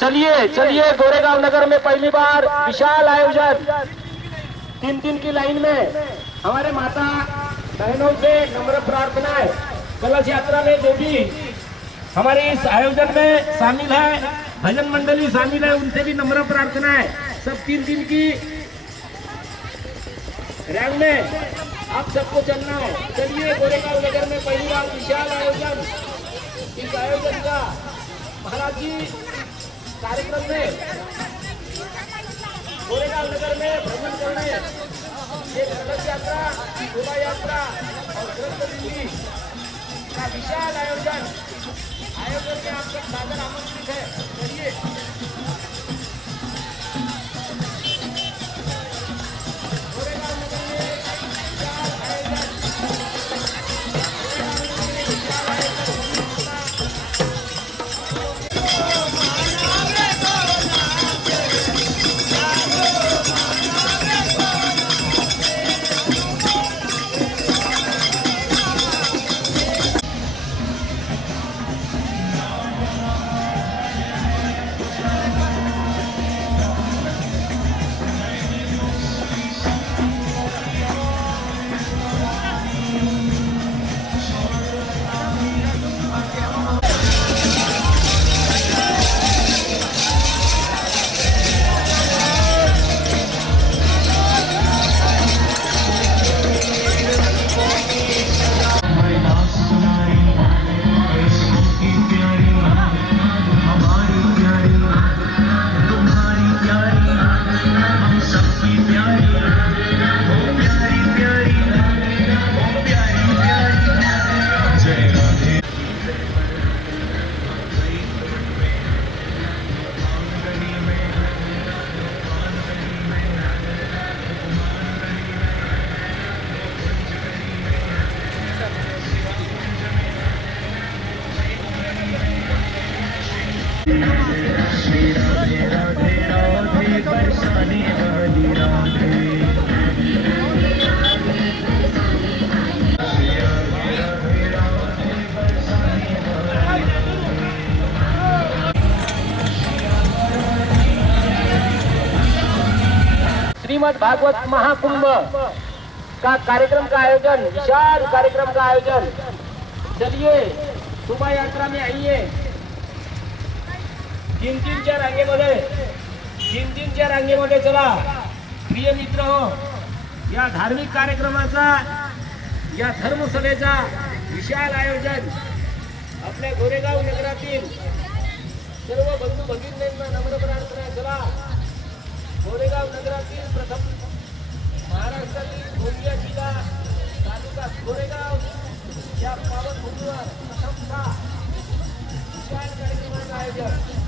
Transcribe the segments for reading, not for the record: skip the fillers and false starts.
चलिए चलिए, गोरेगांव नगर में पहली बार विशाल आयोजन, 3 की लाइन में हमारे माता बहनों से नम्र प्रार्थना है। कलश यात्रा में जो भी हमारे इस आयोजन में शामिल है, भजन मंडली शामिल है, उनसे भी नम्र प्रार्थना है। सब 3 की रैंक में आप सबको चलना है। चलिए, गोरेगांव नगर में पहली बार विशाल आयोजन, इस आयोजन का महाराज जी कार्यक्रम में गोरेगांव नगर में भ्रमण करने, ये कलश यात्रा, शोभा यात्रा और ग्रंथ दिल्ली का विशाल आयोजन में आप सब सादर आमंत्रित है। चलिए, गोरेगांव नगर में विशाल आयोजन, श्रीमद् भागवत महाकुंभ का कार्यक्रम का आयोजन, विशाल कार्यक्रम का आयोजन। चलिए, शोभा यात्रा में आइए, 3 रांगेमध्ये चला। प्रिय मित्र हो, या धार्मिक कार्यक्रमाचा, या धर्मसभेचा विशाल आयोजन आपल्या गोरेगाव नगरातील सर्व बंधू भगिनींना नम्र प्रार्थना। चला, गोरेगाव नगरातील प्रथम महाराष्ट्रातील गोंदिया जिल्हा तालुका गोरेगाव या पावन भूमीवर प्रथमचा विशाल कार्यक्रमाचं आयोजन।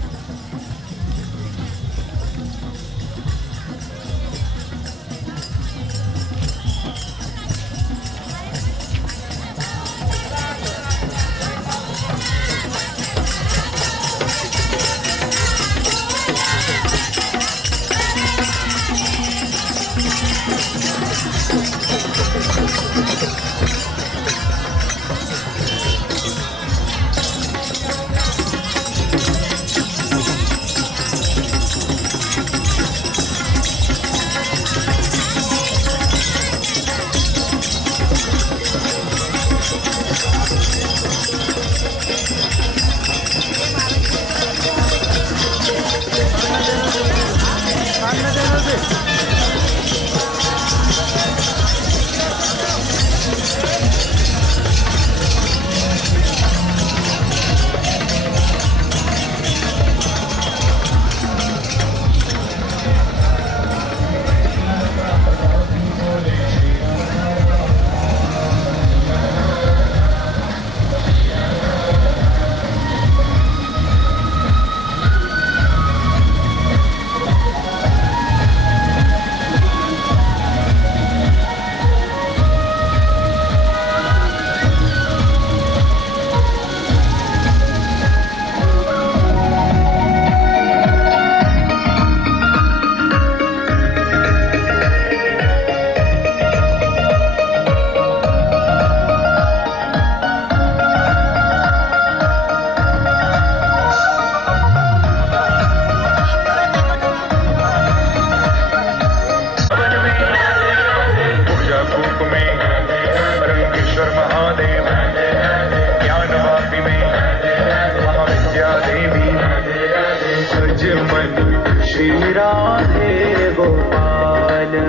भज मन श्री राधे गोपाल।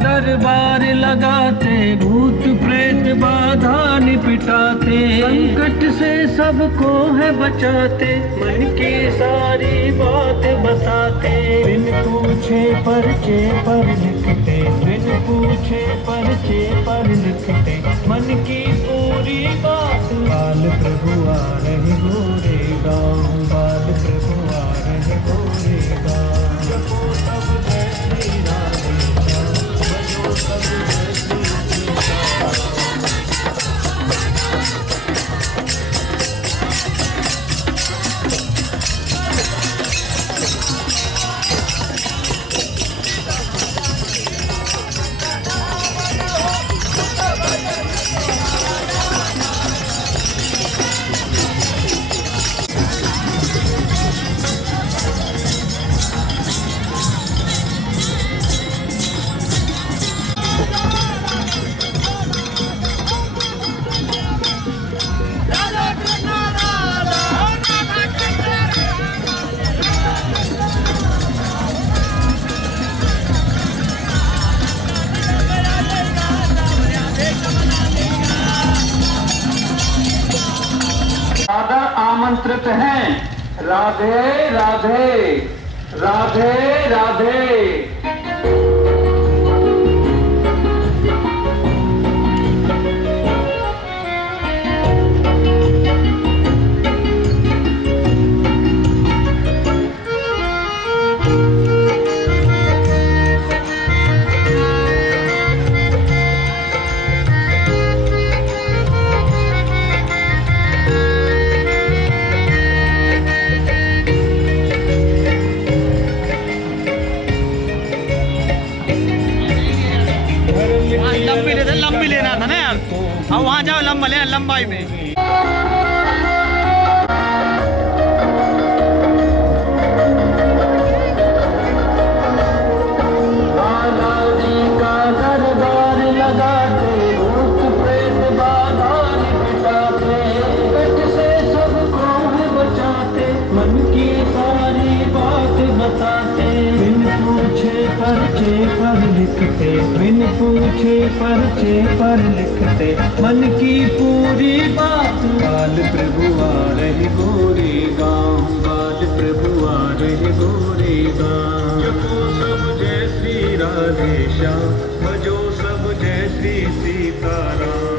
दरबार लगाते, भूत प्रेत बाधा निपटाते, संकट से सबको है बचाते, मन की सारी बात बताते, बिन पूछे पर्चे पर लिखते, बिन पूछे पर्चे पर लिखते, मन की पूरी बात। बाल प्रभु आ रहे गोरे गाँव, बाल प्रभु आ रहे गोरे गाँव, जपो सब जय श्री राधे श्याम, भजो सब जय श्री सीताराम। राधा आमंत्रित हैं, राधे राधे राधे राधे। लंबी लेना था ना यार, अब वहाँ जाओ लंबा ले, लंबाई में। बिन पूछे पर्चे पर लिखते, मन की पूरी बात। बाल प्रभु आ रहे गोरे गाँव, बाल प्रभु आ रहे गोरे गाँव, जपो सब जय श्री राधे श्याम, भजो सब जय श्री सीताराम।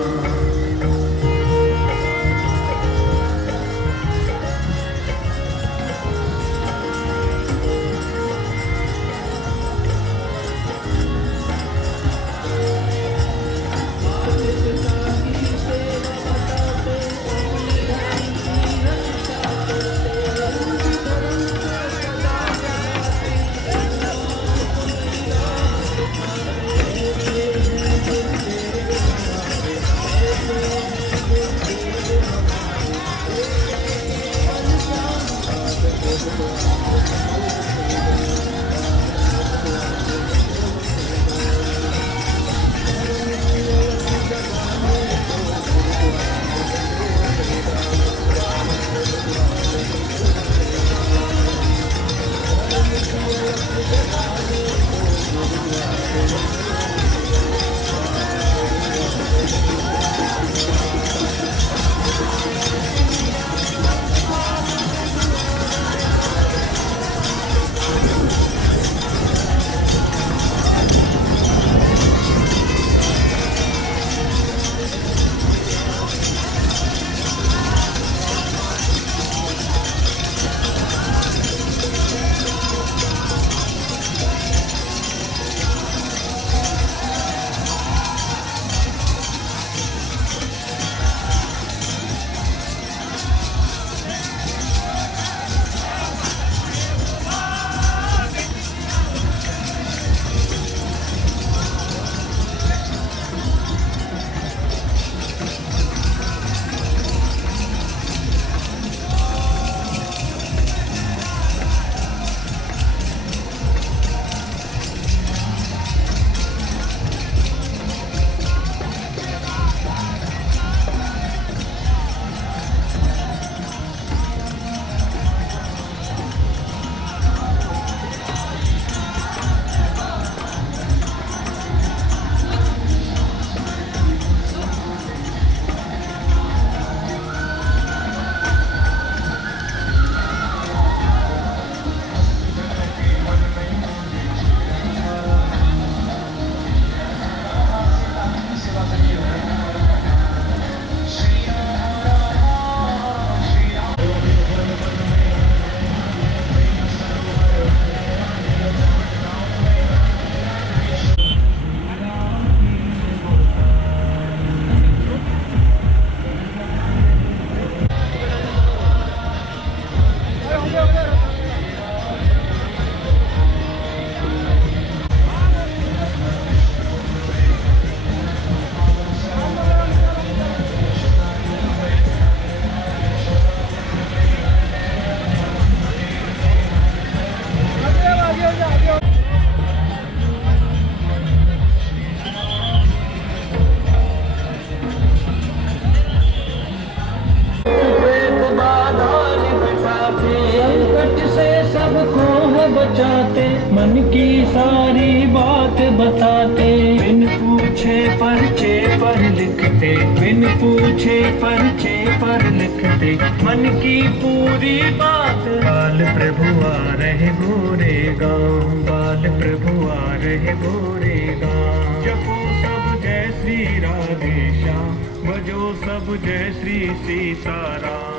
बचाते, मन की सारी बात बताते, बिन पूछे पर्चे पर लिखते, बिन पूछे पर्चे पर लिखते, मन की पूरी बात। बाल प्रभु आ रहे गोरे गाँव, बाल प्रभु आ रहे गोरे गाँव। जपो सब जय श्री राधे श्याम, बजो सब जय श्री सीताराम।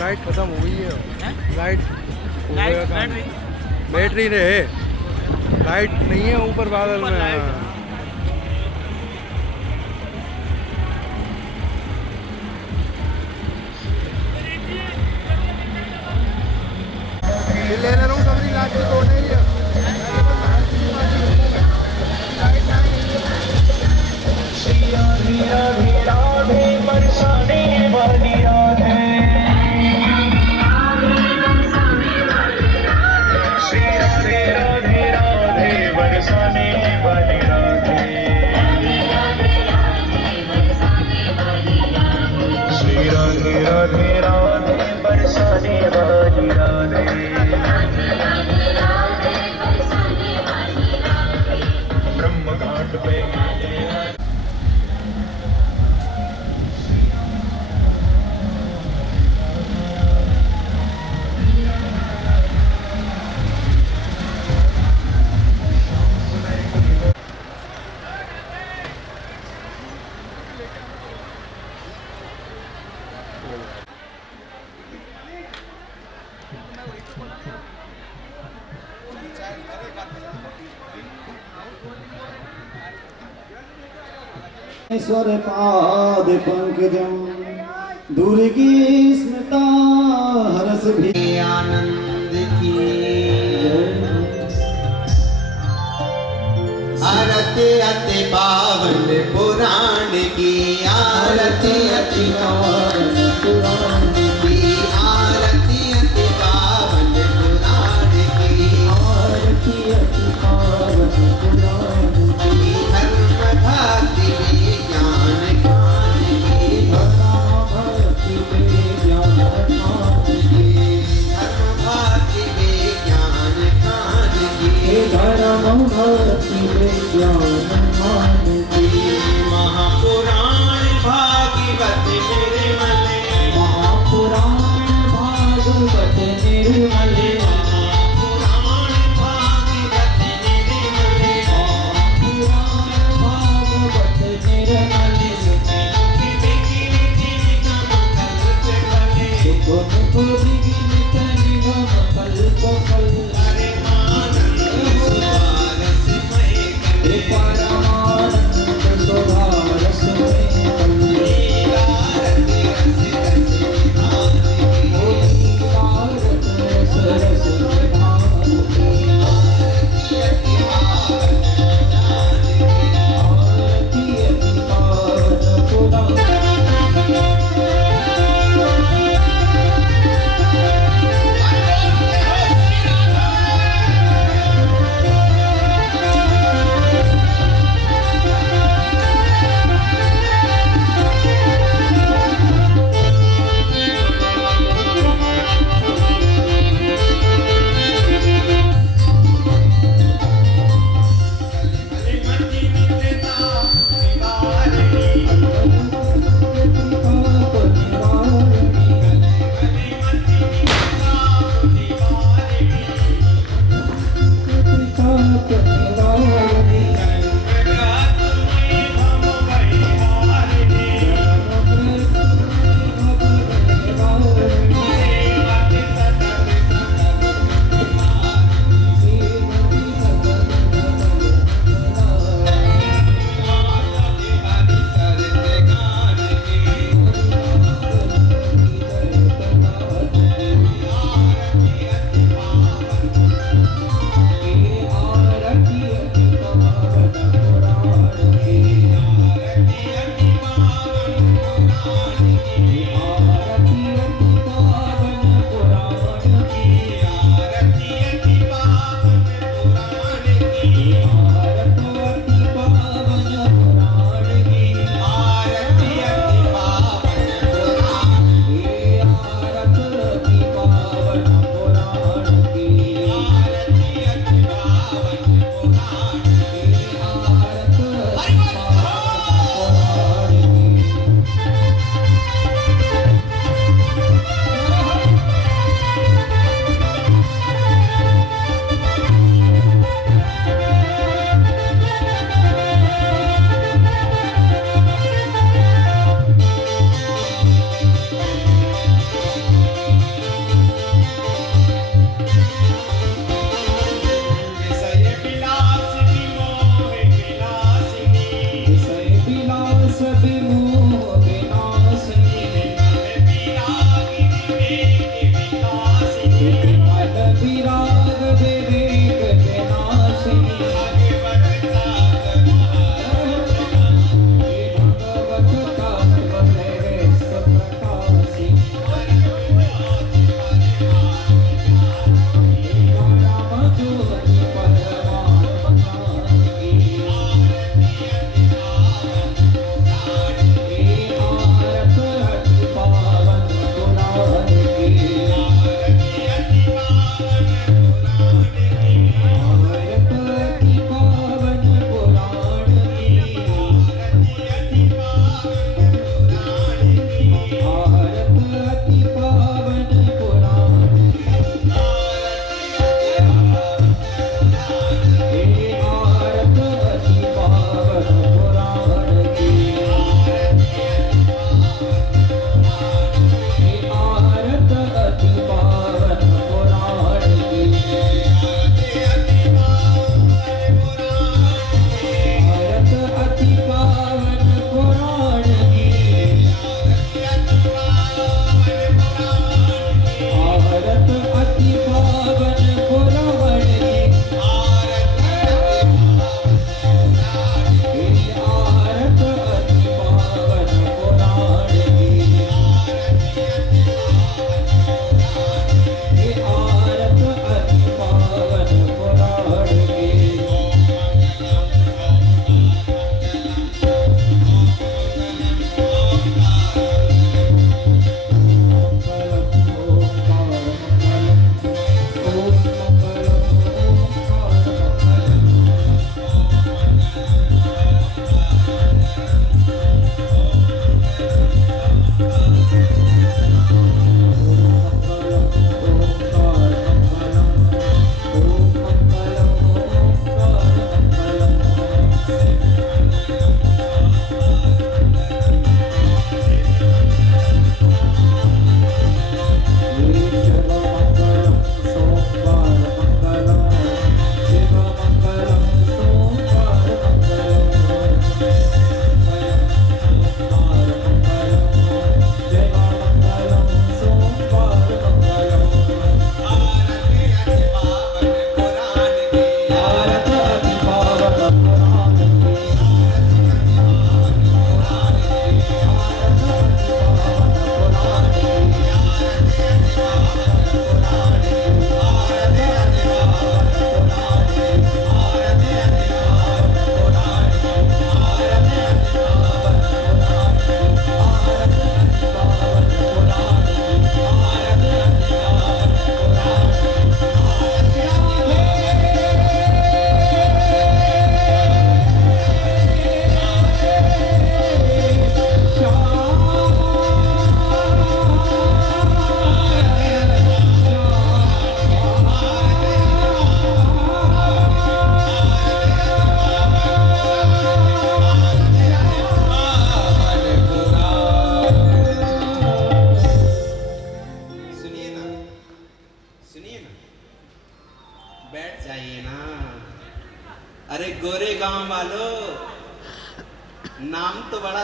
लाइट खत्म हो गई है, लाइट बैटरी रहे, लाइट नहीं है ऊपर बादल में। ले रहा हूँ सबरी लाइट की तोड़ नहीं है। श्री राधे राधे बरसाने वाली राधे श्री राधे राधे राधे बरसाने वाली राधे श्री राधे राधे राधे बरसाने वाली राधे ब्रह्म घाट पे स्वर पाद पंकजम दुर्गी स्मृता हरस भी आनंद की आरती अति पावन पुराण की आरती अति पावन पुराण की आरती अति पावन पुराण की आरती अति पावन पुराण की धर्म भक्ति ज्ञान ज्ञान की भक्ति ज्ञान ज्ञान की धर्म भक्ति ज्ञान ज्ञान की धर्म भक्ति ज्ञान की महापुराण भागवत निर्मल महापुराण भागवत निर्मल महापुराण भागवत निर्मल महापुराण भागवत निर्मल सुख विघ्नित निगम कल्प फल परमानंद सुधा रस में रस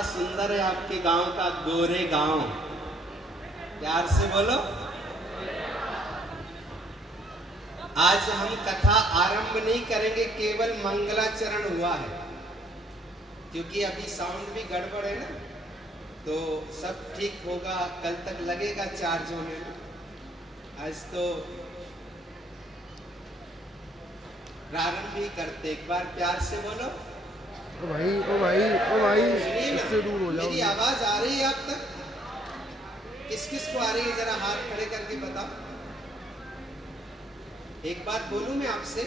सुंदर है आपके गांव का गोरे गांव। प्यार से बोलो। आज हम कथा आरंभ नहीं करेंगे, केवल मंगलाचरण हुआ है, क्योंकि अभी साउंड भी गड़बड़ है ना, तो सब ठीक होगा, कल तक लगेगा चार्ज होने में। आज तो प्रारंभ ही करते, एक बार प्यार से बोलो। ओ भाई ओ भाई ओ भाई, सुनिए ना, इससे दूर हो जाओ। मेरी आवाज आ रही है आप तक? किस किस को आ रही है, जरा हाथ खड़े करके बताओ। एक बात बोलूं मैं आपसे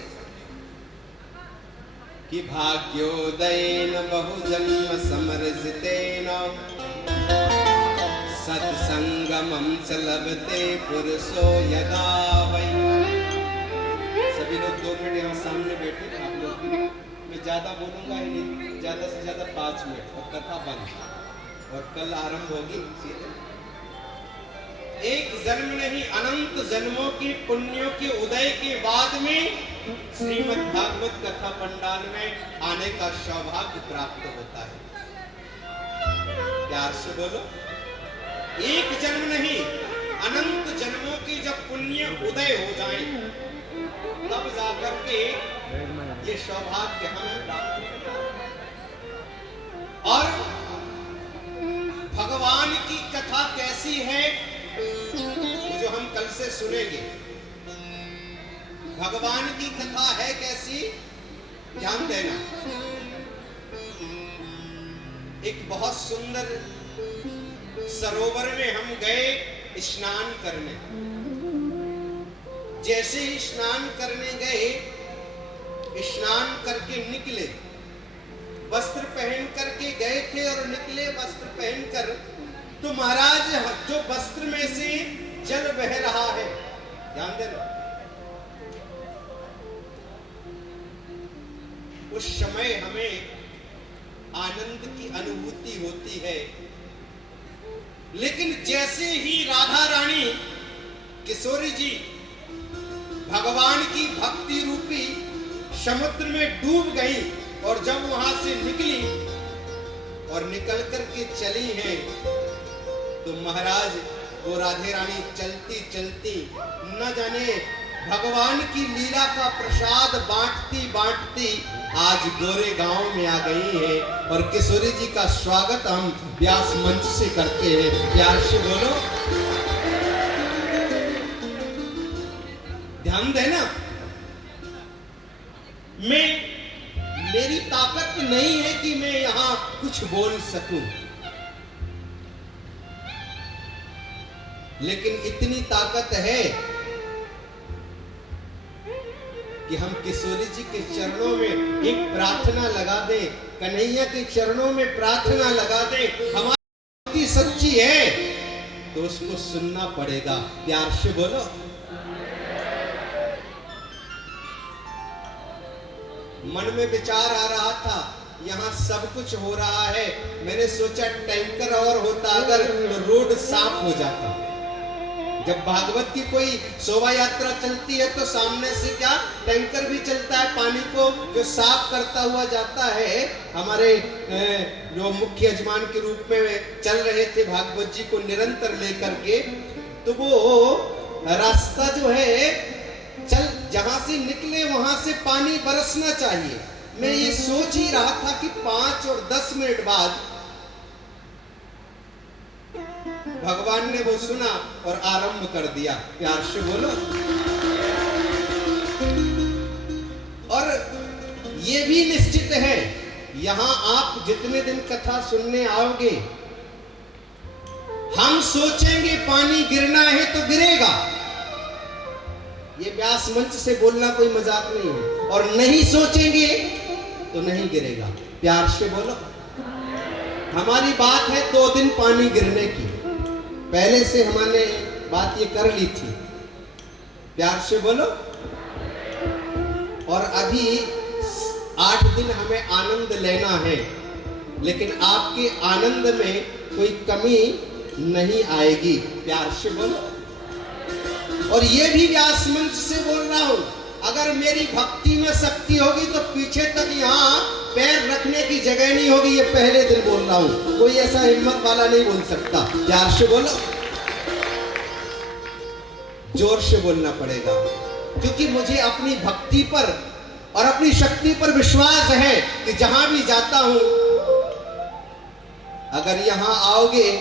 कि भाग्योदयेन बहुजन्म समर्जितेन सत्संगमं च लभते पुरुषो यदा वै। सभी लोग 2 मिनट यहाँ सामने बैठे, आप लोग भी। मैं ज्यादा बोलूंगा ही नहीं, ज्यादा से ज्यादा 5 मिनट और कथा बंद, और कल आरंभ होगी सीधे। एक जन्म नहीं, अनंत जन्मों की पुण्यों के उदय के बाद में श्रीमद् भागवत कथा पंडाल में आने का सौभाग्य प्राप्त होता है। प्यार से बोलो। एक जन्म नहीं, अनंत जन्मों की जब पुण्य उदय हो जाए तब जाकर के ये सौभाग्य हमें प्राप्त होता है। और भगवान की कथा कैसी है जो हम कल से सुनेंगे। भगवान की कथा है कैसी, ध्यान देना। एक बहुत सुंदर सरोवर में हम गए स्नान करने। जैसे ही स्नान करने गए, स्नान करके निकले, वस्त्र पहन करके गए थे और निकले वस्त्र पहनकर, तो महाराज जो वस्त्र में से जल बह रहा है, ध्यान देना, उस समय हमें आनंद की अनुभूति होती है। लेकिन जैसे ही राधा रानी किशोरी जी भगवान की भक्ति रूपी समुद्र में डूब गई, और जब वहां से निकली और निकल करके चली हैं, तो महाराज वो राधे रानी चलती चलती न जाने भगवान की लीला का प्रसाद बांटती बांटती आज गोरे गांव में आ गई है। और किशोरी जी का स्वागत हम व्यास मंच से करते हैं। प्यार से बोलो। ध्यान देना, मेरी ताकत नहीं है कि मैं यहां कुछ बोल सकूं, लेकिन इतनी ताकत है कि हम किशोरी जी के चरणों में एक प्रार्थना लगा दें, कन्हैया के चरणों में प्रार्थना लगा दें। हमारी भक्ति सच्ची है तो उसको सुनना पड़ेगा। प्यार से बोलो। मन में विचार आ रहा था, यहाँ सब कुछ हो रहा है, मैंने सोचा टैंकर और होता अगर तो रोड साफ हो जाता। जब भागवत की कोई शोभा यात्रा चलती है तो सामने से क्या टैंकर भी चलता है, पानी को जो साफ करता हुआ जाता है। हमारे जो मुख्य यजमान के रूप में चल रहे थे भागवत जी को निरंतर लेकर के, तो वो रास्ता जो है चल जहां से निकले वहां से पानी बरसना चाहिए। मैं ये सोच ही रहा था कि 5 और 10 मिनट बाद भगवान ने वो सुना और आरंभ कर दिया। प्यार से बोलो। और ये भी निश्चित है, यहां आप जितने दिन कथा सुनने आओगे, हम सोचेंगे पानी गिरना है तो गिरेगा। ये व्यास मंच से बोलना कोई मजाक नहीं है। और नहीं सोचेंगे तो नहीं गिरेगा। प्यार से बोलो। हमारी बात है 2 दिन पानी गिरने की, पहले से हमने बात ये कर ली थी। प्यार से बोलो। और अभी 8 दिन हमें आनंद लेना है, लेकिन आपके आनंद में कोई कमी नहीं आएगी। प्यार से बोलो। और ये भी व्यास मंच से बोल रहा हूं, अगर मेरी भक्ति में शक्ति होगी तो पीछे तक यहाँ पैर रखने की जगह नहीं होगी, ये पहले दिन बोल रहा हूं। कोई ऐसा हिम्मत वाला नहीं बोल सकता। प्यार से बोलो, जोर से बोलना पड़ेगा, क्योंकि मुझे अपनी भक्ति पर और अपनी शक्ति पर विश्वास है कि जहां भी जाता हूं, अगर यहां आओगे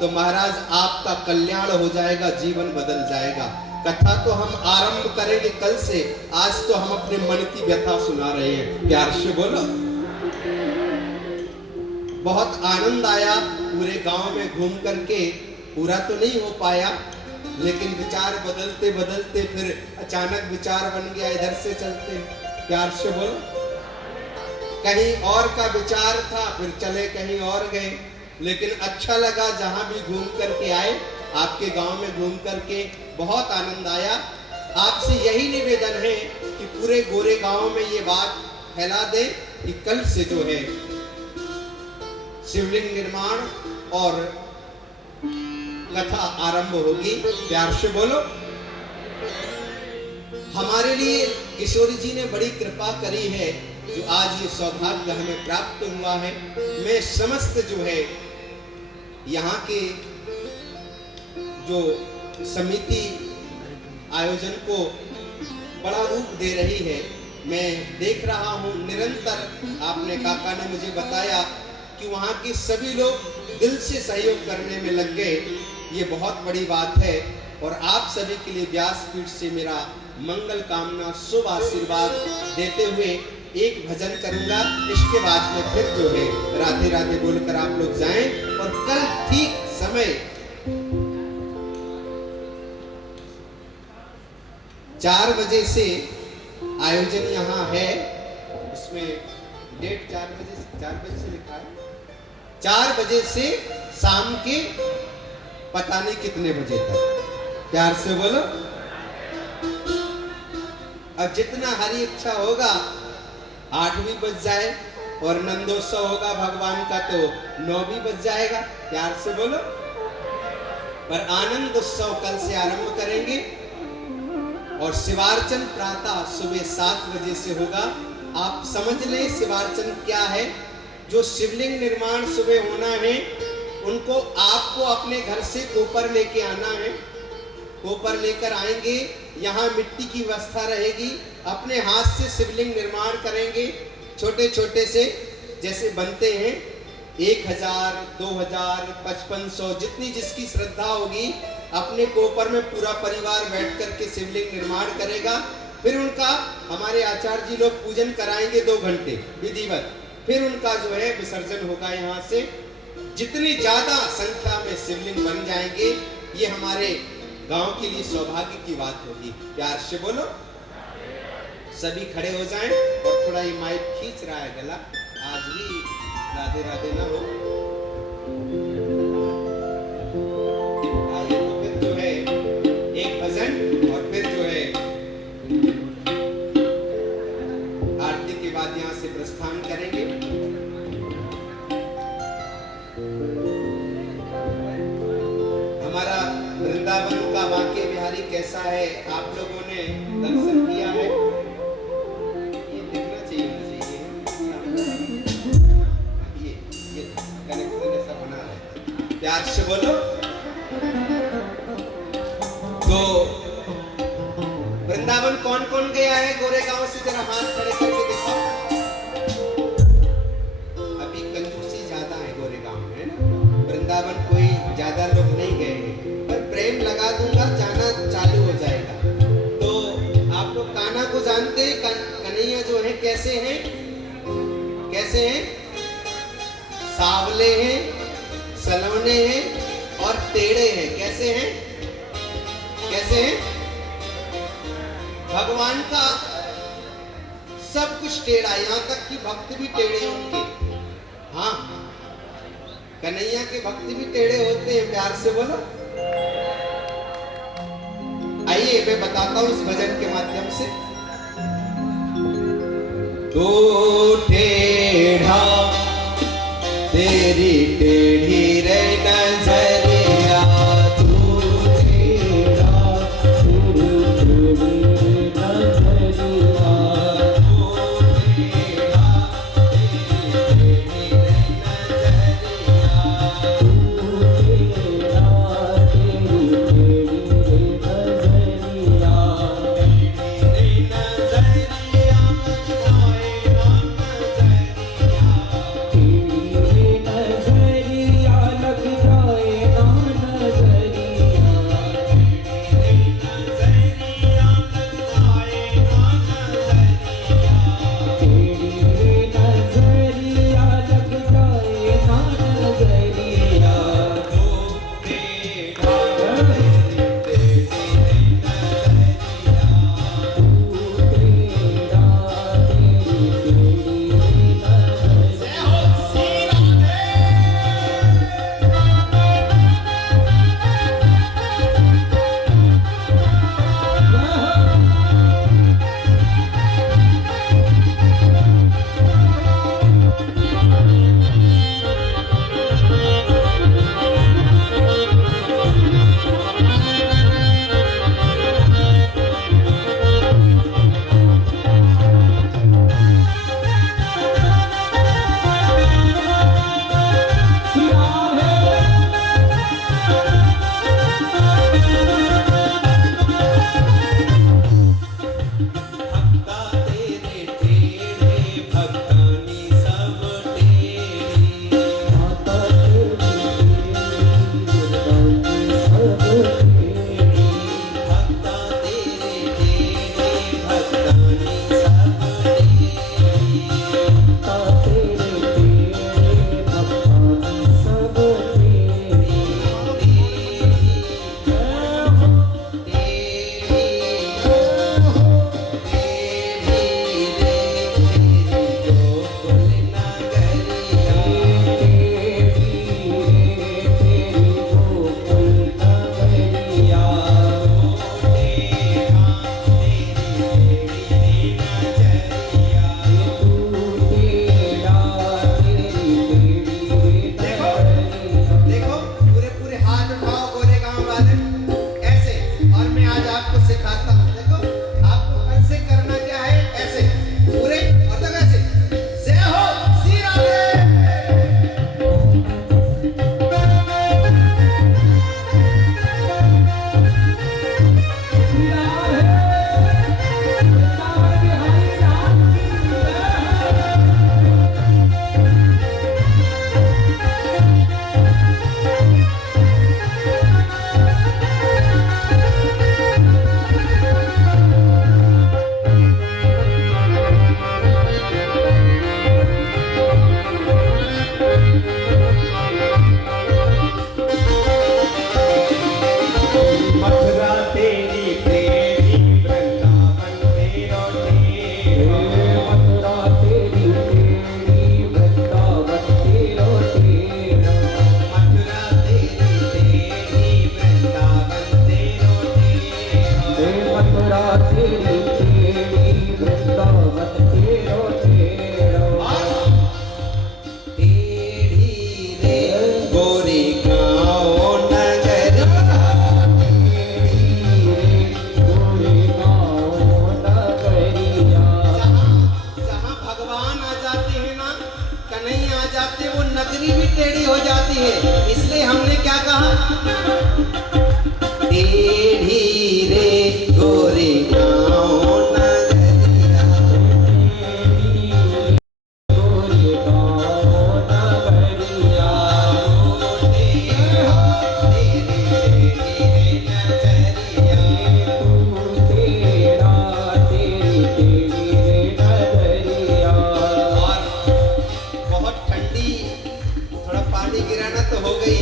तो महाराज आपका कल्याण हो जाएगा, जीवन बदल जाएगा। कथा तो हम आरंभ करेंगे कल से, आज तो हम अपने मन की व्यथा सुना रहे हैं। प्यार से बोलो। बहुत आनंद आया पूरे गांव में घूम करके, पूरा तो नहीं हो पाया, लेकिन विचार बदलते बदलते फिर अचानक विचार बन गया इधर से चलते। प्यार से बोलो। कहीं और का विचार था, फिर चले कहीं और गए, लेकिन अच्छा लगा जहां भी घूम करके आए, आपके गांव में घूम करके बहुत आनंद आया। आपसे यही निवेदन है कि पूरे गोरे गांव में ये बात फैला दें कि कल से जो है शिवलिंग निर्माण और कथा आरंभ होगी। प्यार से बोलो। हमारे लिए किशोरी जी ने बड़ी कृपा करी है, जो आज ये सौभाग्य हमें प्राप्त हुआ है। मैं समस्त जो है यहाँ के जो समिति आयोजन को बड़ा रूप दे रही है, मैं देख रहा हूँ निरंतर। आपने काका ने मुझे बताया कि वहाँ के सभी लोग दिल से सहयोग करने में लग गए, ये बहुत बड़ी बात है। और आप सभी के लिए व्यासपीठ से मेरा मंगल कामना, शुभ आशीर्वाद देते हुए एक भजन करूंगा। इसके बाद में फिर जो है राधे राधे बोलकर आप लोग जाएं, और कल ठीक समय 4 बजे से आयोजन यहाँ है। इसमें डेट 4 बजे से लिखा है, 4 बजे से शाम के पता नहीं कितने बजे तक। प्यार से बोलो। अब जितना हरी इच्छा होगा, 8 भी बज जाए, और नंदोत्सव होगा भगवान का तो 9 भी बज जाएगा। प्यार से बोलो। पर आनंद उत्सव कल से आरंभ करेंगे, और शिवार्चन प्रातः सुबह 7 बजे से होगा। आप समझ लें शिवार्चन क्या है। जो शिवलिंग निर्माण सुबह होना है, उनको आपको अपने घर से कोपर लेके आना है। कोपर लेकर आएंगे, यहाँ मिट्टी की व्यवस्था रहेगी, अपने हाथ से शिवलिंग निर्माण करेंगे, छोटे छोटे से जैसे बनते हैं। 1000, 2000, 5500, जितनी जिसकी श्रद्धा होगी, अपने कोपर में पूरा परिवार बैठ करके शिवलिंग निर्माण करेगा। फिर उनका हमारे आचार्य जी लोग पूजन कराएंगे 2 घंटे विधिवत। फिर उनका जो है विसर्जन होगा। यहाँ से जितनी ज्यादा संख्या में शिवलिंग बन जाएंगे, ये हमारे गांव के लिए सौभाग्य की बात होगी। प्यार से बोलो। सभी खड़े हो जाएं, और थोड़ा ये माइक खींच रहा है गला, आज भी राधे राधे ना हो। आइए तो फिर जो है एक भजन, और फिर जो है आरती के बाद यहाँ से प्रस्थान करेंगे। हमारा वृंदावन का बांके बिहारी कैसा है, आप लोगों ने दर्शन किया है? ये दिखना चाहिए, ये कनेक्शन ऐसा बना है। प्यार से बोलो। तो वृंदावन कौन कौन गया है गोरेगांव से? जरा हाथ खड़े करके दिखाओ। अभी कंजूसी ज्यादा है गोरेगांव में ना, वृंदावन कोई ज्यादा लोग नहीं गए हैं, पर प्रेम लगा दूंगा, जाना चालू हो जाएगा। तो आप लोग कान्हा को जानते हैं? कन्हैया जो है कैसे हैं? कैसे हैं? सावले हैं, सलोने हैं और टेढ़े हैं। कैसे हैं? कैसे हैं? भगवान का सब कुछ टेढ़ा, यहाँ तक कि भक्त भी टेढ़े होंगे। हाँ, कन्हैया के भक्त भी टेढ़े होते हैं। प्यार से बोलो। आइए मैं बताता हूं इस भजन के माध्यम से। तो टेढ़ा तेरी टेढ़ी रे नजरिया, तू टेढ़ा तेरी टेढ़ी नजरिया, तू टेढ़ा तेरी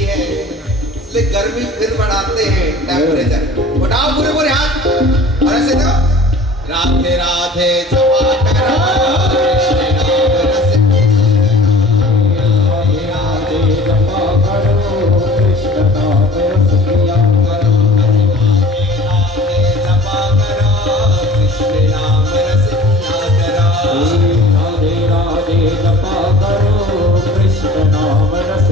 है, इसलिए गर्मी फिर बढ़ाते हैं टेम्परेचर। उठाओ पूरे पूरे हाथ और ऐसे दो। राधे राधे जपा करो कृष्ण नाम रस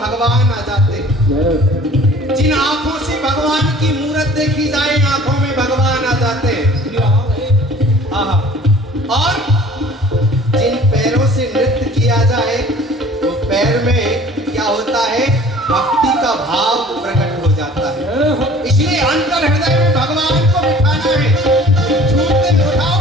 भगवान आ जाते हैं। जिन आंखों से भगवान की मूरत देखी जाए, आंखों में भगवान आ जाते हैं। और जिन पैरों से नृत्य किया जाए, वो पैर में क्या होता है, भक्ति का भाव प्रकट हो जाता है। इसलिए अंतर हृदय में भगवान को बिठाना है। झूठते उठाओ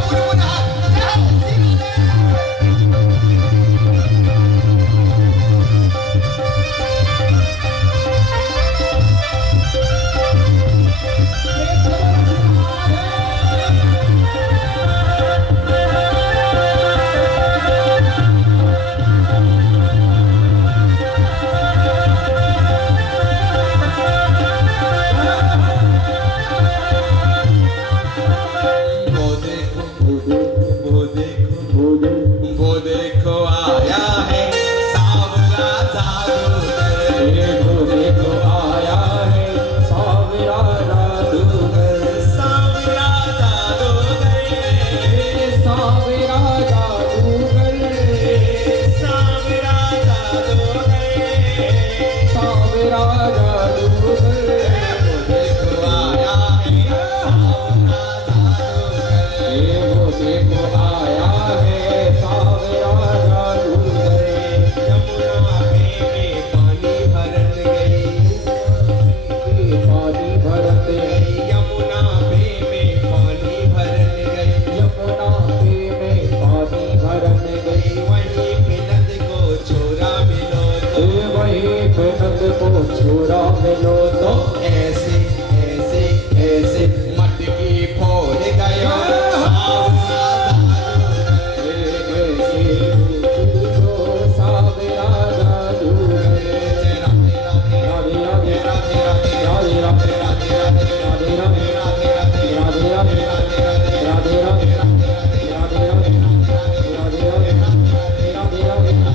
छोरा मिलो तो ऐसे ऐसे ऐसे मटकी फोड़ गया राधे राधे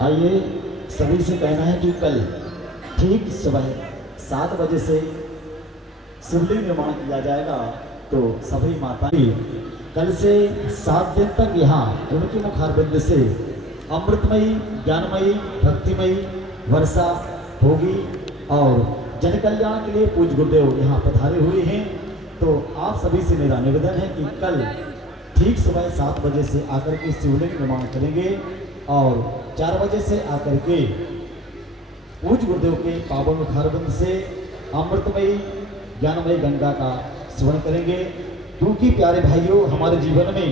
आइए सभी से कहना है कि कल ठीक सुबह 7 बजे से शिवलिंग निर्माण किया जाएगा। तो सभी माताएं कल से 7 दिन तक यहाँ उनके मुखारबिंद से अमृतमयी, ज्ञानमयी, भक्तिमयी वर्षा होगी। और जन कल्याण के लिए पूज्य गुरुदेव यहाँ पधारे हुए हैं। तो आप सभी से मेरा निवेदन है कि कल ठीक सुबह 7 बजे से आकर के शिवलिंग निर्माण करेंगे और 4 बजे से आकर के पूज्य गुरुदेव के पावन मुखारबिंद से अमृतमयी, ज्ञानमयी गंगा का सेवन करेंगे। क्योंकि प्यारे भाइयों, हमारे जीवन में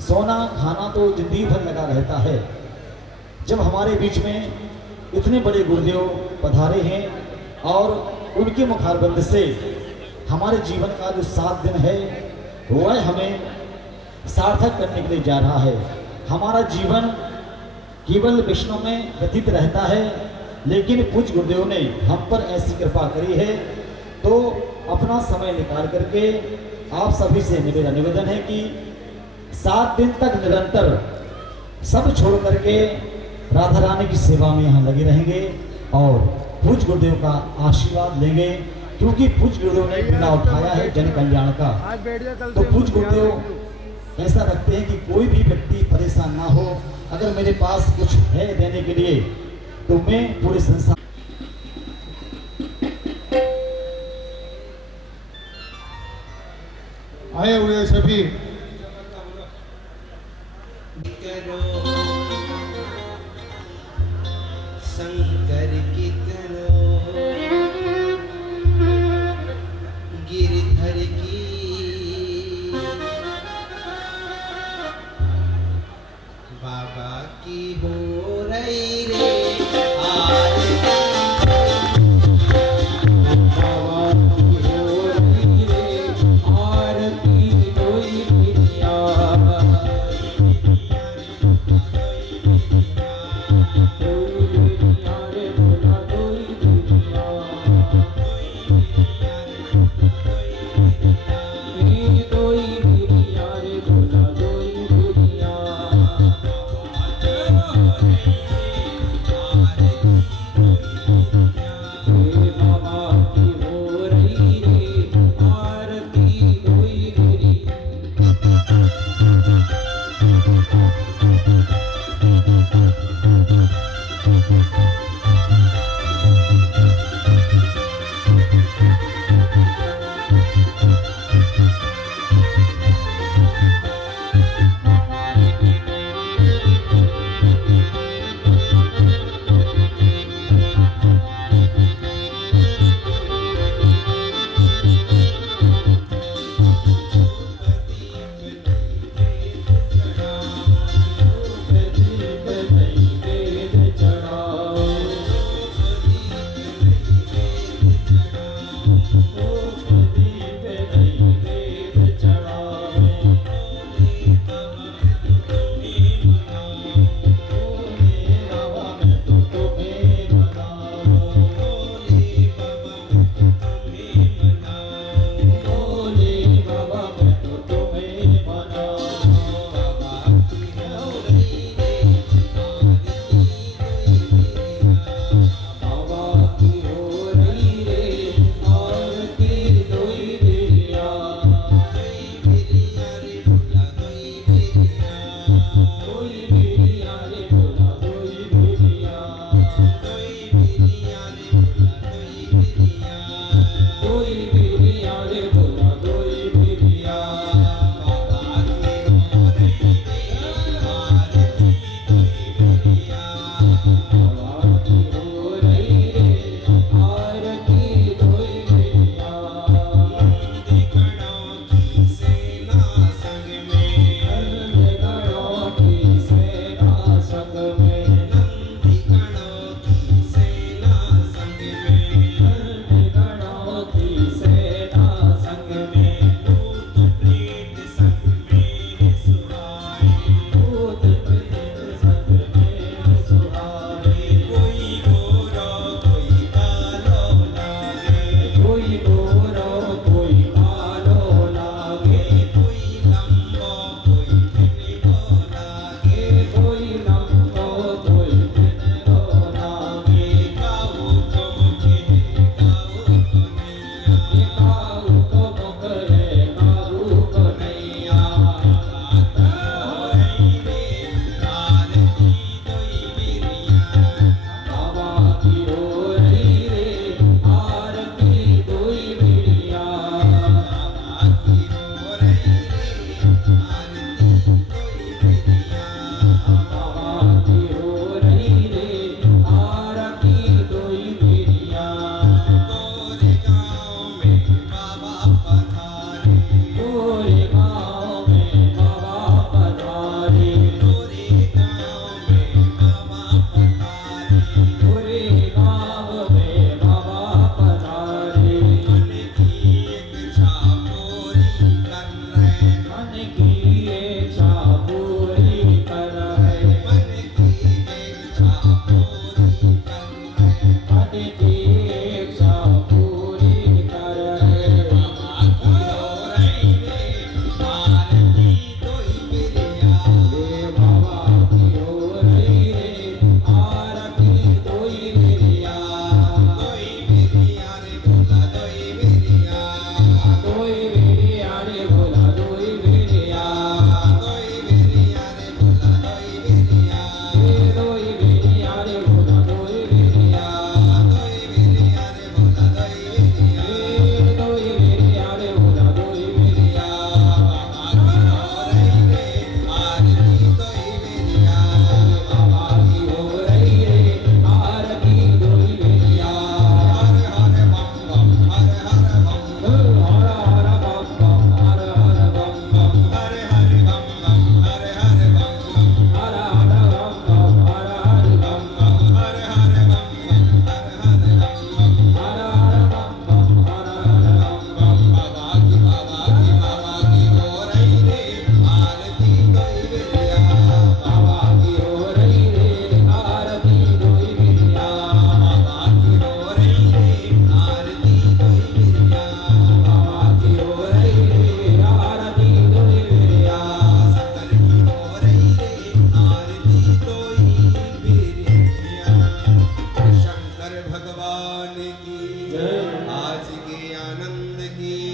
सोना खाना तो जिंदगी भर लगा रहता है। जब हमारे बीच में इतने बड़े गुरुदेव पधारे हैं और उनके मुखारबिंद से हमारे जीवन का जो 7 दिन है वह हमें सार्थक करने के लिए जा रहा है। हमारा जीवन केवल वैष्णव में व्यतीत रहता है, लेकिन पूज्य गुरुदेव ने हम पर ऐसी कृपा करी है। तो अपना समय निकाल करके आप सभी से मेरा निवेदन है कि 7 दिन तक निरंतर सब छोड़ करके राधा रानी की सेवा में यहाँ लगे रहेंगे और पूज्य गुरुदेव का आशीर्वाद लेंगे। क्योंकि पूज्य गुरुदेव ने बिना उठाया है जन कल्याण का। तो पूज्य गुरुदेव ऐसा रखते हैं कि कोई भी व्यक्ति परेशान ना हो। अगर मेरे पास कुछ है देने के लिए तो मैं पूरे संसार आए हुए सभी शंकर की करो, गिरधर की, बाबा की हो रही रे आरती, बाबा की हो रही रे आरती, कोई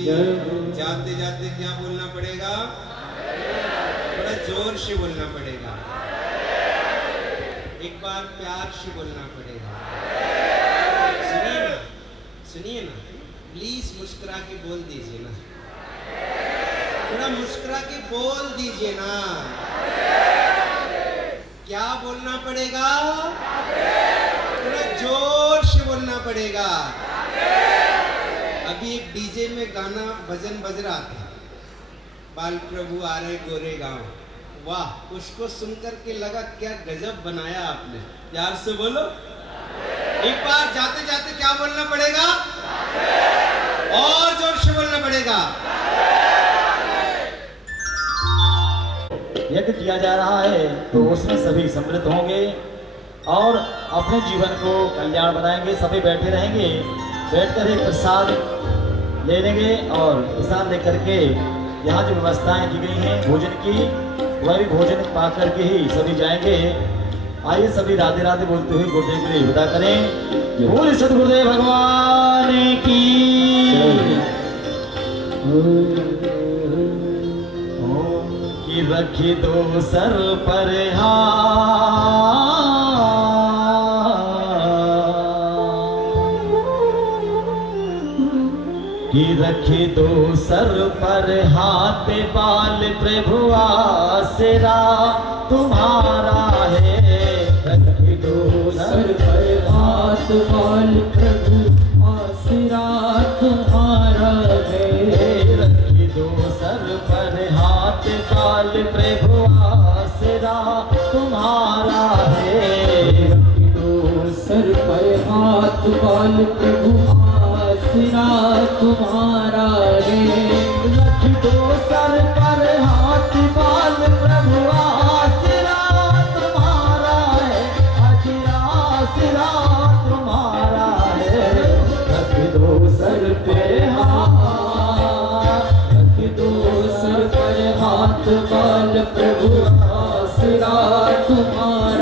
जाते जाते क्या बोलना पड़ेगा? थोड़ा जोर से बोलना पड़ेगा, एक बार प्यार से बोलना पड़ेगा। सुनिए ना, प्लीज मुस्कुरा के बोल दीजिए ना, थोड़ा मुस्कुरा के बोल दीजिए ना। क्या बोलना पड़ेगा? थोड़ा जोर से बोलना पड़ेगा। अभी एक डीजे में गाना भजन बज रहा था, बाल प्रभु आ रहे गोरे गांव। वाह, उसको सुनकर के लगा क्या गजब बनाया आपने। प्यार से बोलो एक बार। जाते जाते क्या बोलना पड़ेगा? और जोर से बोलना पड़ेगा। यज्ञ किया जा रहा है तो उसमें सभी समृद्ध होंगे और अपने जीवन को कल्याण बनाएंगे। सभी बैठे रहेंगे, बैठकर एक प्रसाद ले लेंगे और प्रसाद लेकर के यहाँ जो व्यवस्थाएं की गई हैं भोजन की, वह भी भोजन पा करके ही सभी जाएंगे। आइए सभी राधे राधे बोलते हुए गुरुदेव के लिए विदा करें। बोल सद्गुरुदेव भगवान की। कि रखी दो सर पर कि रखी दो सर पर हाथ, बाल प्रभु आसरा तुम्हारा है। रखी दो सर पर हाथ, बाल प्रभु आसरा तुम्हारा है। रखी दो सर पर हाथ, बाल प्रभु आसरा तुम्हारा है। रखी दो सर पर हाथ, बाल प्रभु आसरा तुम्हारा है। रख दो सर पर हाथ, बाल प्रभु आसरा तुम्हारा है। अजरा आसरा तुम्हारा है। रख दो सर पे हाथ, रख दो सर पर हाथ, बाल प्रभु आसरा तुम्हारा